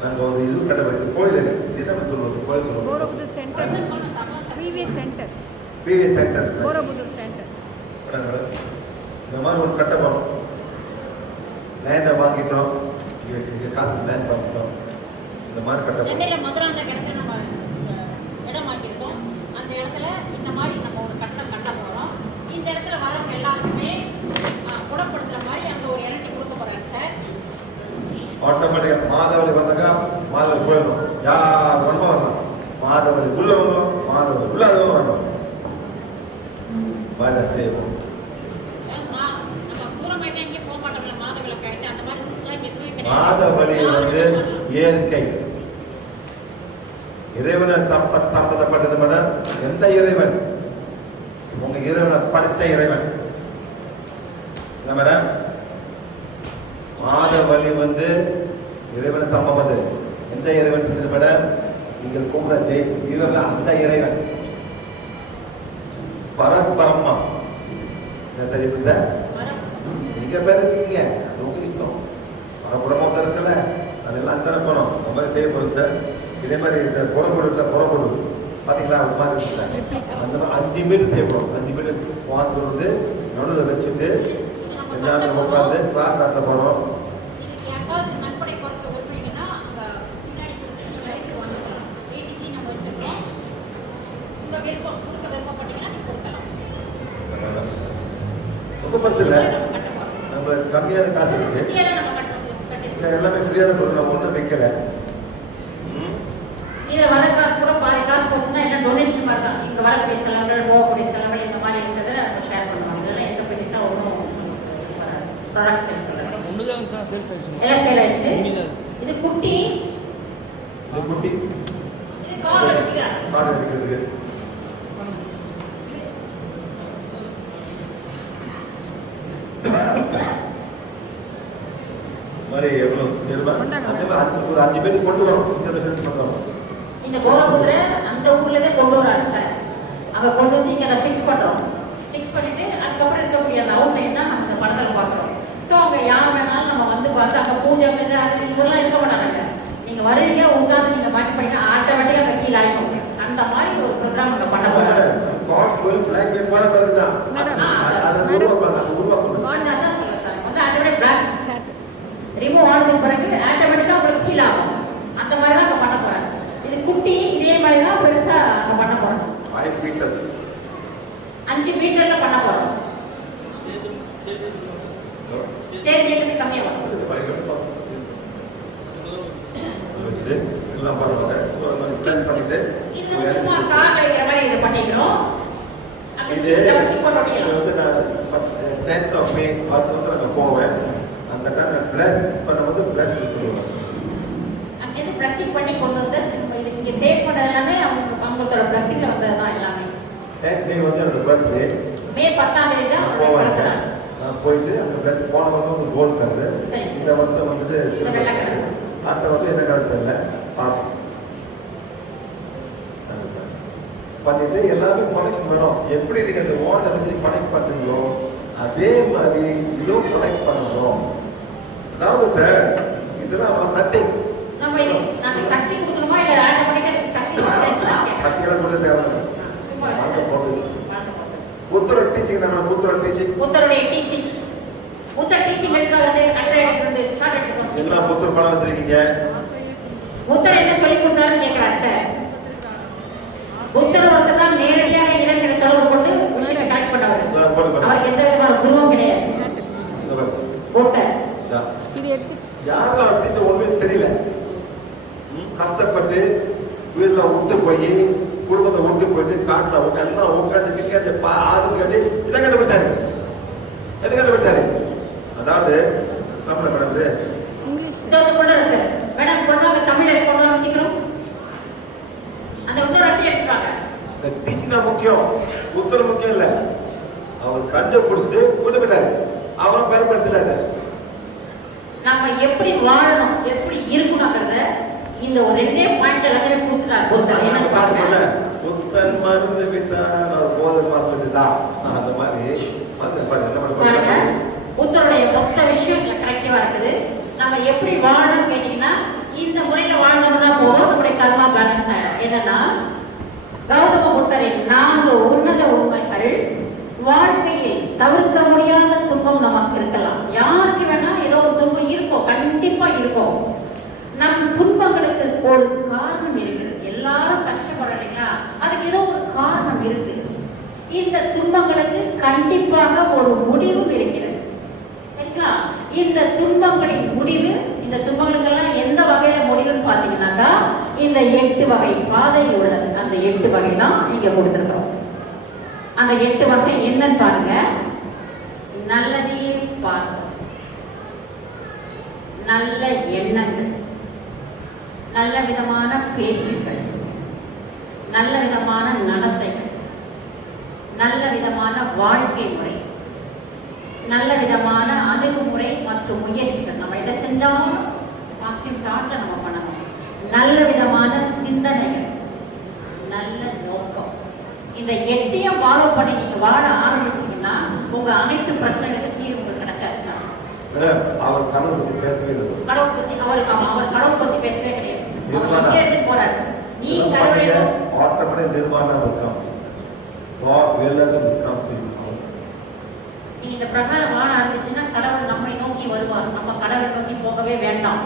நாங்கள் ஒரு இது கட்ட கோயில் இது என்ன சொல்லுவோம் கோயில் சொல்லுவோம் Borobudur centre previous centre PV centre Borobudur centre இந்த மாதிரி ஒரு கட்ட போகிறோம் லேண்டை வாங்கிட்டோம் இங்கே இங்கே காசு லேண்ட் வாங்கிட்டோம் இந்த மாதிரி கட்ட போகிறோம் சென்னையில் மதுராந்த இடத்துல நம்ம இடம் வாங்கியிருக்கோம் அந்த இடத்துல இந்த மாதிரி நம்ம ஒரு கட்டடம் கட்ட போகிறோம் இந்த இடத்துல வரவங்க எல்லாருக்குமே அஹ், குணப்படுத்துகிற மாதிரி அங்கே ஒரு இறங்கி கொடுக்க போகிறாரு சார் ஆட்டோமேட்டிக்காக மாதவழி வந்தாக்கா மாதவழி போயிடணும். யார் வேணுமோ வரணும். மாதவழி வரணும் மாதவழி உள்ளாதவங்க வரணும். வாடா செய்வோம். அஹ், மாதவழி வந்து இயற்கை. இறைவனை சம்பத் சம்பந்தப்பட்டது மேடம் எந்த இறைவன்? உங்க இறைவனை படைத்த இறைவன். என்ன மேடம்? வழி வந்து இறைவனை சம்பந்தப்பட்டது எந்த இறைவன் சந்திப்பட நீங்கள் கும்பிட இவர்கள் அந்த இறைவன். பரபரமா என்ன சரி சார்? நீங்க பேர் வச்சுக்கீங்க. அது உங்க இஷ்டம். பரபுரமாக இருக்குல்ல அதெல்லாம் அத்தனை ரொம்ப அந்த மாதிரி செய்ய போறோம் சார். இதே மாதிரி இந்த புறப்பொருட்ல புறப்பொருள் பார்த்தீங்களா அது மாதிரி அந்த மாதிரி அஞ்சு மீன் செய்ய போறோம். அஞ்சு மீன் வாங்குறது வந்து நடுவில் வச்சுட்டு இது எல்லாரும் உட்காந்து கிளாஸ் நடத்த போறோம் இதுக்கு யாருக்காவது நன்கொடை கொடுக்க விரும்புறீங்கன்னா அங்க பின்னாடி கொடுத்து நீங்க எடுத்து வாங்கிக்கலாம் வீட்டுக்கு நம்ம வச்சிருக்கோம் உங்க விருப்பம் கொடுக்க விருப்பப்பட்டீங்கன்னா நீங்க கொடுக்கலாம் இல்லை இதுல நம்ம கம்மியான காசு இருக்கு. கட்டிருக்கோம் எல்லாமே ஃப்ரீயாக தான் கொடுக்கணும் நம்ம ஒன்றும் வைக்கல. இதுல வர காசு கூட பாதி காசு போச்சுன்னா என்ன டொனேஷன் மாதிரி தான். இங்க வரக்கூடிய செலவுகள் போகக்கூடிய செலவுகள் இந்த மாதிரி இருக்கிறதுல நம்ம ஷேர் பண்ணுவாங்க இதெல்லாம் எந்த பெருசா ஒன்றும் ப்ராடக்ட் சேல்ஸ் எல்லாம் சேல் ஆயிடுச்சு. இது குட்டி. இது குட்டி. கால் கார்டு எடுக்கிறதுக்கு இந்த மாதிரி எவ்வளோ இருபா கொண்டாங்க. அந்த மாதிரி அஞ்சு ஒரு அஞ்சு பேருக்கு கொண்டு வரோம். இன்டர்நேஷனல் கொண்டு வரோம். இந்த கோரபுதிரை அந்த ஊர்ல இருந்து கொண்டு வராரு சார். அங்க கொண்டு வந்து இங்க அதை ஃபிக்ஸ் பண்றோம். ஃபிக்ஸ் பண்ணிட்டு அதுக்கப்புறம் இருக்கக்கூடிய அந்த அவுட்லைன் தான் நம்ம இந்த படத்துல பார்க்குறோம். ஸோ அவங்க யார் வேணாலும் நம்ம வந்து பார்த்து அங்க பூஜை பூஜை அது இதெல்லாம் இருக்க மாட்டாங்க. நீங்க வருவீங்க உட்காந்து நீங்க பாட்டு படிக்க ஆட்டோமேட்டிக்காக அங்கே ஹீல் ஆகிக்கும் அந்த மாதிரி ஒரு ப்ரோக்ராம் அங்க பண்ண போறாங்க. காஸ்ட் போய் பிளாக் அண்ட் ஒயிட் பிறகு தான் மேடம், அதை மேடம். உருவாக்குவாங்க அதை உருவாக்கணும் வந்து அதான் சொல்றேன் சார் வந்து ஆட்டோமேட்டிக் பிளாக் சார் ரிமூவ் ஆனதுக்கு பிறகு ஆட்டோமேட்டிக்காக உங்களுக்கு ஹீல் ஆகும் அந்த மாதிரி தான் அங்கே பண்ண போறாங்க இது குட்டி இதே மாதிரி தான் பெருசா அங்கே பண்ண போறோம் ஃபைவ் மீட்டர் அஞ்சு மீட்டர்ல பண்ண போறோம் ஸ்டேஜ் நீட்டத்துக்கு கம்மியாக வரும் வச்சுட்டு எல்லாம் பாருங்க ஸோ ப்ரெஸ் பண்ணிட்டு இது வந்து சும்மா கார்ல வைக்கிற மாதிரி இது பண்ணிக்கிறோம். இது வந்து நான் டென்த் ஆஃப் மே வருஷம் வருஷம் அங்கே போவேன். அந்த டைம் நான் ப்ளஸ் பண்ணும்போது ப்ளஸ் பண்ணுவேன் அங்கேருந்து ப்ரெஸ்ஸிங் பண்ணி கொண்டு வந்து இது இங்கே சேவ் பண்ணது எல்லாமே அவங்க அவங்களோட ப்ரெஸ்ஸிங்கில் வந்தது தான் எல்லாமே. டென்த் மே வந்து என்னோட பர்த்டே மே பத்தாம் தேதி தான் அவருடைய போயிட்டு அந்த போன வருஷம் வந்து கோல்டு கலரு. இந்த வருஷம் வந்துட்டு. அடுத்த வருஷம் என்ன கலர் தெரியல? பார்ப்போம். பண்ணிட்டு எல்லாமே கனெக்ஷன் வரும். எப்படி நீங்க அந்த ஓட்டை வச்சு கனெக்ட் பண்றீங்களோ அதே மாதிரி இதுவும் கனெக்ட் பண்ணணும். அதாவது சார் இதெல்லாம் நத்திங் நம்ம இது நம்ம சக்தி கொடுக்கணுமா? இல்லை ஆட்டோமேட்டிக்காக இதுக்கு சக்தி கொடுத்தா தேவை உத்தர டீச்சிங் நம்ம உத்தர டீச்சிங் புத்தருடைய டீச்சிங் புத்தர் டீச்சிங் எடுக்கிறது எடுக்கிறது புத்தர் படம் வச்சிருக்கீங்க? புத்தர் என்ன சொல்லி கொடுத்தாருன்னு கேட்கிறாரு சார். புத்தர் ஒருத்தர் தான் நேரடியாக இறைவனை தொடர்பு கொண்டு விஷயத்தை கனெக்ட் பண்ணவர். இதெல்லாம் போட்டு பாருங்க. அவருக்கு எந்த விதமான குருவும் கிடையாது. புத்தர் யாரும் டீச்சர் ஒண்ணுமே தெரியல. கஷ்டப்பட்டு வீட்டுல விட்டு போய் குடும்பத்தை விட்டு போயிட்டு காட்டுல உட்காந்து எல்லாம் உட்காந்து கிட்காந்து பா ஆறு கட்டி இதை கண்டுபிடிச்சாரு. எது கண்டுபிடிச்சாரு அதாவது தமிழ கடந்து இங்கிலீஷ் இதை வந்து கொண்டு வர சார் மேடம் கொண்டு வாங்க தமிழ் எடுத்து கொண்டு வாங்க சீக்கிரம் அந்த இன்னொரு அட்டை எடுத்துவாங்க இந்த டீச்சிங் தான் முக்கியம். உத்தரவு முக்கியம் இல்ல. அவர் கண்டுபிடிச்சிட்டு கொண்டு போயிட்டாரு அவரை பயன்படுத்தல நம்ம எப்படி வாழணும் எப்படி இருக்கணுங்கிறத இந்த ஒரு ரெண்டே பாயிண்ட் எல்லாத்தையுமே கொடுத்துட்டார் புத்தர் என்னன்னு பாருங்க. புத்தன் மருந்து விட்டார் அவர் போதை மருந்து தான் அந்த மாதிரி பாருங்க? புத்தருடைய மொத்த விஷயம் கரெக்டிவா இருக்குது. நம்ம எப்படி வாழணும்னு கேட்டீங்கன்னா இந்த முறையில வாழ்ந்தோம்னா போதும். நம்முடைய கர்மா பேலன்ஸ் ஆயிடும். என்னன்னா நான்கு உன்னத உண்மைகள். வாழ்க்கையில் தவிர்க்க முடியாத துன்பம் நமக்கு இருக்கலாம் யாருக்கு வேணா ஏதோ ஒரு துன்பம் இருக்கும். கண்டிப்பா இருக்கும். நம் துன்பங்களுக்கு ஒரு காரணம் இருக்கிறது எல்லாரும் கஷ்டப்படலைங்களா அதுக்கு ஏதோ ஒரு காரணம் இருக்கு. இந்த துன்பங்களுக்கு கண்டிப்பாக ஒரு முடிவும் இருக்கிறது. சரிங்களா? இந்த துன்பங்களின் முடிவு இந்த துன்பங்களுக்கெல்லாம் எந்த வகையில முடிவுன்னு பார்த்தீங்கன்னாக்கா இந்த எட்டு வகை பாதையில் உள்ளது. அந்த எட்டு வகை தான் இங்க கொடுத்துருக்கோம் அந்த எட்டு வகை என்னன்னு பாருங்க. நல்லதையே பார்ப்போம். நல்ல எண்ணங்கள் நல்ல விதமான பேச்சுக்கள் நல்ல விதமான நடத்தைகள் நல்ல விதமான வாழ்க்கை முறை நல்ல விதமான அணுகுமுறை மற்றும் முயற்சிகள். நம்ம இதை செஞ்சாலும் பாசிட்டிவ் தாட்டில் நம்ம பண்ணணும் நல்ல விதமான சிந்தனைகள் நல்ல நோக்கம். இந்த எட்டையும் ஃபாலோ பண்ணி நீங்க வாழ ஆரம்பிச்சீங்கன்னா உங்க அனைத்து பிரச்சனைகளுக்கு தீர்வு உங்களுக்கு கிடைச்சாச்சுன்னா. அவர் கனவு பத்தி பேசவே இல்லை. கடவுள் பத்தி ஆமா, அவர் கடவுள் பத்தி பேசவே கிடையாது. அவர் நிர்வாணம். எங்கே இருந்து போறாரு? நீ கடவுளை ஆட்டோமேட்டிக் நிர்மாணம் இருக்கான் God will come to you. நீ இந்த பிரகாரம் வாழ ஆரம்பிச்சீங்கன்னா கடவுள் நம்மை நோக்கி வருவார். நம்ம கடவுள் நோக்கி போகவே வேண்டாம்.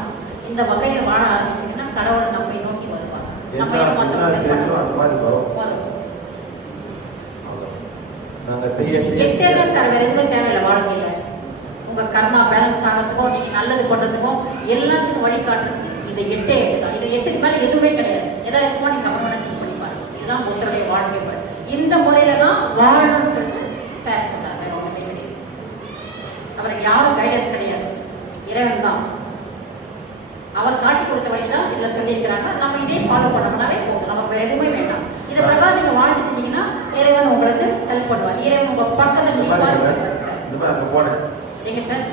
இந்த வகையில வாழ ஆரம்பிச்சீங்கன்னா கடவுள் நம்மை நோக்கி வருவார். நாங்க உங்க கர்மா பேலன்ஸ் ஆகிறதுக்கும் நீங்க நல்லது பண்றதுக்கும் எல்லாத்துக்கும் வழிகாட்டுறதுக்கு இந்த எட்டே எட்டு தான். இது எட்டுக்கு மேல எதுவுமே கிடையாது. எதா இருக்குமோ நீங்க அப்புறமா திங்க் பண்ணி பாருங்க. இதுதான் புத்தருடைய வாழ்க்கை இந்த முறையில தான் வாழணும்னு சொல்லிட்டு சார் சொல்றாரு வேற ஒண்ணுமே கிடையாது. அவருக்கு யாரும் கைடன்ஸ் கிடையாது. இறைவன் தான். அவர் காட்டி கொடுத்த வழி தான் இதுல சொல்லியிருக்கிறாங்க. நம்ம இதே ஃபாலோ பண்ணோம்னாவே போதும். நம்ம வேற எதுவுமே வேண்டாம். இதை பிரகாரம் நீங்க வாழ்ந்துட்டு இருந்தீங்கன்னா இறைவன் உங்களுக்கு ஹெல்ப் பண்ணுவார். இறைவன் உங்க பக்கத்துல நிற்பாரு போனேன். எங்க சார்?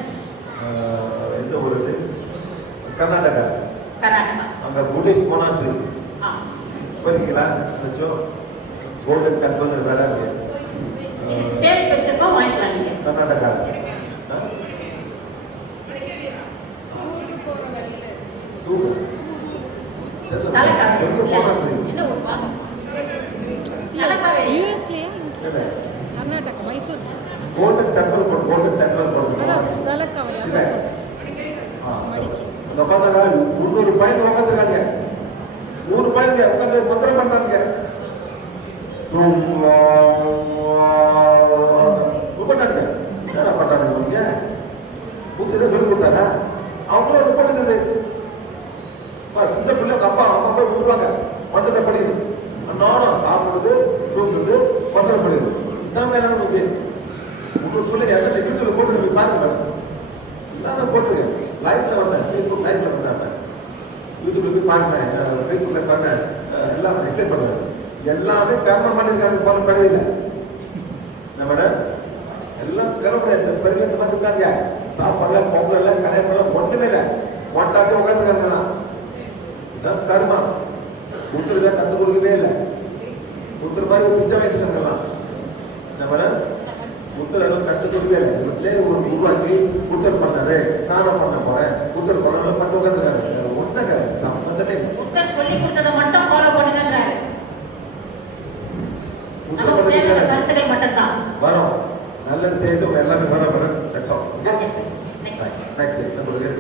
எந்த ஊர் இது? கர்நாடகா. கர்நாடகா. அங்கே புத்திஸ்ட் மொனாஸ்ட்ரி போயிருக்கீங்களா? கொஞ்சம் கோல்டன் டெம்பிள் வேலை இருக்கு. இது சேல் வச்சிருக்கோம் வாங்கிக்கலாம் நீங்க. கர்நாடகா ஆ? ஊருக்கு போகிற வழியில் தூக்கு. தெரியல. தலைக்காவேரி எங்க இல்ல மொனாஸ்ட்ரி? என்ன ஊர்ப்பா தலைக்காவேரி யூஎஸ்லேயே இல்லை. கர்நாடகா மைசூர் கோல்டன் டெம்பிள் போட்டு கோல்டன் டெம்பிள் போட்டு அதான் தலக்காவரி இல்ல. அதான் சொல்கிறேன் ஆ. மடிக்கு. அந்த உட்காந்தாங்க முந்நூறு பையன் உட்காந்துருக்காங்க நூறு பையன் உட்காந்து மந்திரம் பண்றாங்க பண்ணாங்க என்ன பண்றாங்க புத்தி இதை உங்க விட்டுருவாங்க. அம்மா போய் விடுவாங்க மந்திரம் படிக்குது அன்னாரம் சாப்பிடுறது தூங்குறது மந்திரம் படிக்குது இதான் வேலை உங்களுக்கு உங்க பிள்ளைங்க எல்லாம் யூடியூப்ல போட்டு போய் பாருங்க மேடம் எல்லாரும் போட்டுருங்க லைவ்ல வந்தேன் ஃபேஸ்புக் லைவ்ல வந்தாங்க யூடியூப்ல போய் பாருங்க ஃபேஸ்புக்ல பண்ணேன் எல்லாம் எக்ஸ்பிளைன் பண்ணுவேன். எல்லாமே கர்மம் பண்ணிருக்காங்க போன பரவாயில்லை. என்ன மேடம் எல்லாம் கர்மம் இந்த பிறகு இந்த மாதிரி இருக்காங்க. சாப்பாடுலாம் பொங்கலாம் கல்யாணம் ஒண்ணுமே இல்லை. ஒட்டாட்டி உட்காந்துருக்காங்க இதான் கர்மா. புத்தர் தான் கற்றுக் கொடுக்கவே இல்லை. புத்தர் மாதிரி ஒரு பிச்சை வயசுலாம் என்ன மேடம் புத்தர் கற்றுக் கொடுக்கவே இல்லை. வீட்டிலே ஒரு உருவாக்கி புத்தர் பண்ணாரு நானும் பண்ண போறேன். புத்தர் பண்ணணும் பட்டு உட்காந்துருக்காரு ஒன்றுங்க சம்மந்தமே இல்லை. புத்தர் சொல்லி கொடுத்ததை மட்டும் ஃபாலோ பண்ணுங்கன்றாரு. நமக்கு தேவையான பண்ணி கருத்துக்கள் மட்டும்தான். வரோம். நல்லது செய்து எல்லாமே வர வர லட்சம் நெக்ஸ்ட் நெக்ஸ்ட் நம்மளுக்கு